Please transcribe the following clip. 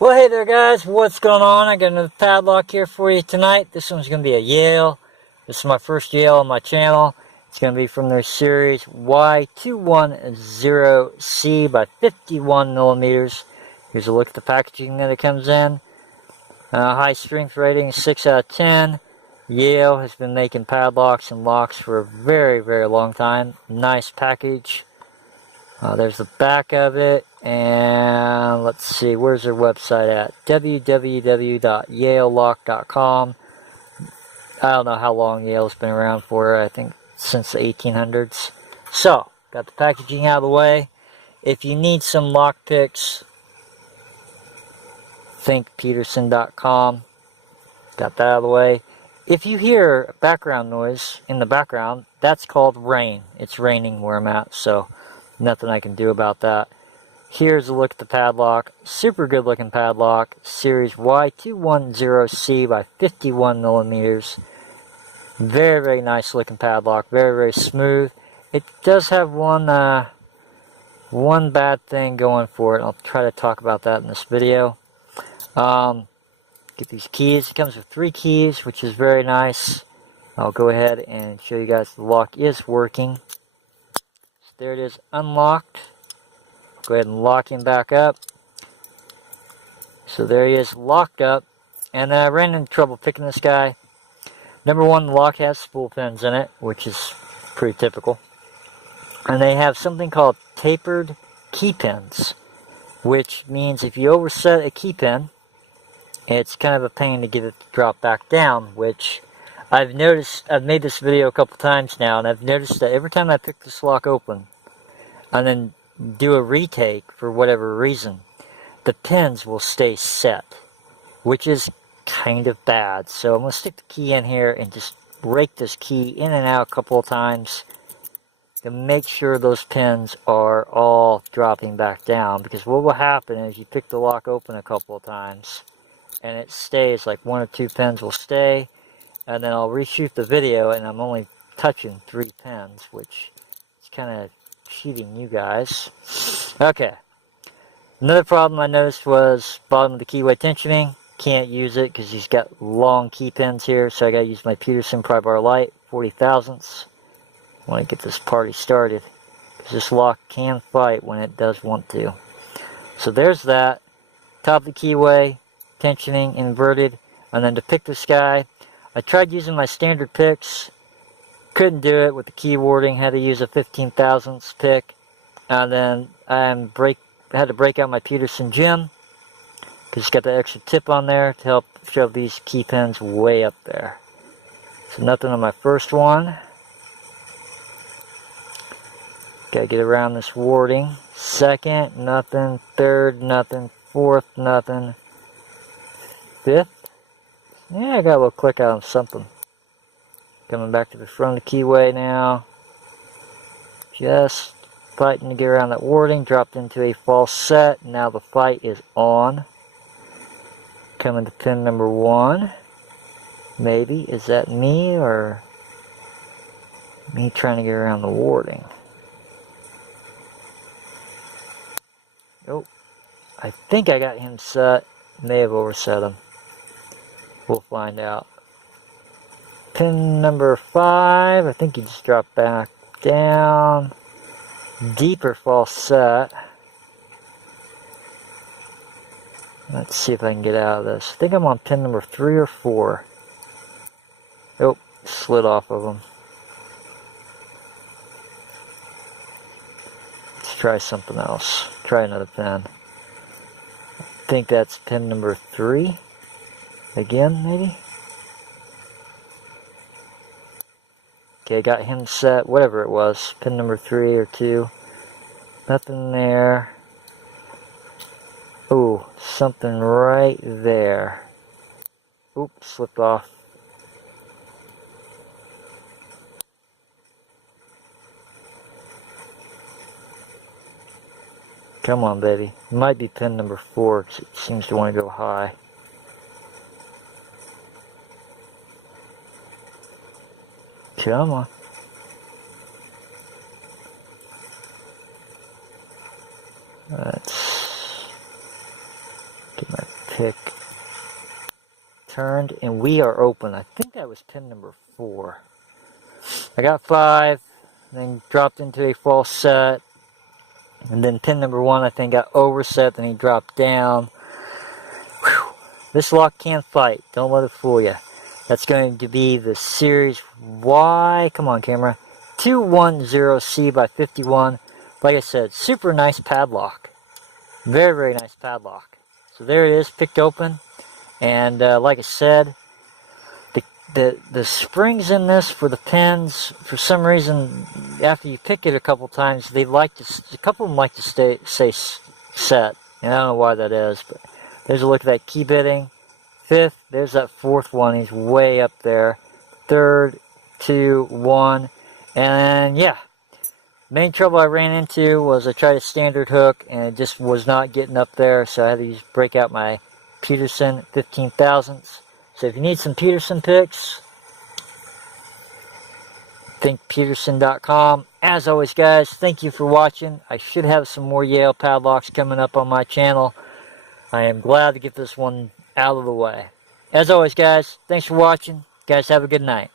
Well, hey there guys, what's going on? I got another padlock here for you tonight. This one's going to be a Yale. This is my first Yale on my channel. It's going to be from their series Y210C by 51 millimeters. Here's a look at the packaging that it comes in. High strength rating, 6 out of 10. Yale has been making padlocks and locks for a very, very long time. Nice package. There's the back of it, and let's see, where's their website at? www.yalelock.com. I don't know how long Yale's been around for, I think since the 1800s. So, got the packaging out of the way. If you need some Lockpicks, think Peterson.com. Got that out of the way. If you hear background noise in the background, that's called rain. It's raining where I'm at, so nothing I can do about that. Here's a look at the padlock. Super good looking padlock. Series Y210C by 51 millimeters. Very, very nice looking padlock. Very, very smooth. It does have one bad thing going for it. I'll try to talk about that in this video. Get these keys. It comes with 3 keys, which is very nice. I'll go ahead and show you guys the lock is working. There it is, unlocked. Go ahead and lock him back up. So there he is, locked up. And I ran into trouble picking this guy. Number one, the lock has spool pins in it, which is pretty typical. And they have something called tapered key pins, which means if you overset a key pin, it's kind of a pain to get it to drop back down, which I've noticed. I've made this video a couple times now, and I've noticed that every time I pick this lock open and then do a retake for whatever reason, the pins will stay set, which is kind of bad. So I'm going to stick the key in here and just rake this key in and out a couple of times to make sure those pins are all dropping back down, because what will happen is you pick the lock open a couple of times and it stays, like 1 or 2 pins will stay, and then I'll reshoot the video and I'm only touching 3 pins, which is kind of cheating you guys. Okay. Another problem I noticed was bottom of the keyway tensioning. Can't use it because he's got long key pins here, so I gotta use my Peterson pry bar light, 40 thousandths. I want to get this party started, because this lock can fight when it does want to. So there's that. Top of the keyway, tensioning, inverted. And then to pick this guy, I tried using my standard picks, couldn't do it with the key warding, had to use a 15 thousandths pick, and then I had to break out my Peterson gem, because it's got that extra tip on there to help shove these key pins way up there. So nothing on my first one. Gotta get around this warding. Second, nothing. Third, nothing. Fourth, nothing. Fifth, yeah, I got a little click out of something. Coming back to the front of the keyway now. Just fighting to get around that warding. Dropped into a false set. Now the fight is on. Coming to pin number 1. Maybe. Is that me or me trying to get around the warding? Nope. I think I got him set. May have overset him. We'll find out. Pin number 5. I think he just dropped back down. Deeper false set. Let's see if I can get out of this. I think I'm on pin number 3 or 4. Nope. Slid off of him. Let's try something else. Try another pin. I think that's pin number 3. Again, maybe? Okay, got him set, whatever it was. Pin number 3 or 2. Nothing there. Ooh, something right there. Oops, slipped off. Come on, baby. It might be pin number 4, because it seems to want to go high. Come on. Let's get my pick turned, and we are open. I think that was pin number 4. I got 5, then dropped into a false set, and then pin number 1 I think got overset, then he dropped down. Whew. This lock can fight, don't let it fool you. That's going to be the Series Y, come on camera, 210C by 51. Like I said, super nice padlock. Very, very nice padlock. So there it is, picked open. And like I said, the springs in this for the pins, for some reason, after you pick it a couple times, they like to, a couple of them like to stay set. And I don't know why that is, but there's a look at that key bitting. 5th, there's that 4th one, he's way up there. 3rd, 2, 1, and yeah. Main trouble I ran into was I tried a standard hook and it just was not getting up there, so I had to break out my Peterson 15 thousandths. So if you need some Peterson picks, think Peterson.com. As always, guys, thank you for watching. I should have some more Yale padlocks coming up on my channel. I am glad to get this one out of the way. As always, guys, thanks for watching. Guys, have a good night.